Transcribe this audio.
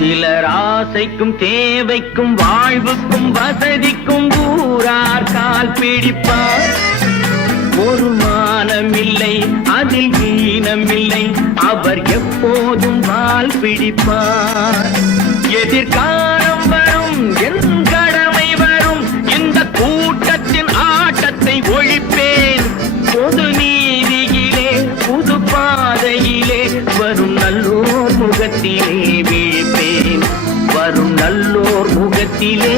சிலர் ஆசைக்கும் தேவைக்கும் வாழ்வுக்கும் வசதிக்கும் ஊரார் கால் பிடிப்பார். ஒரு மானமில்லை அதில் ஈனமில்லை, அவர் எப்போதும் வால் பிடிப்பார். எதிர்காலம் வரும் என் கடமை வரும், இந்த கூட்டத்தின் ஆட்டத்தை ஒழிப்பேன். பொது நீதியிலே புது பாதையிலே வரும் நல்லோர் முகத்திலே விழிப்பேன். வரும் நல்லோர் முகத்திலே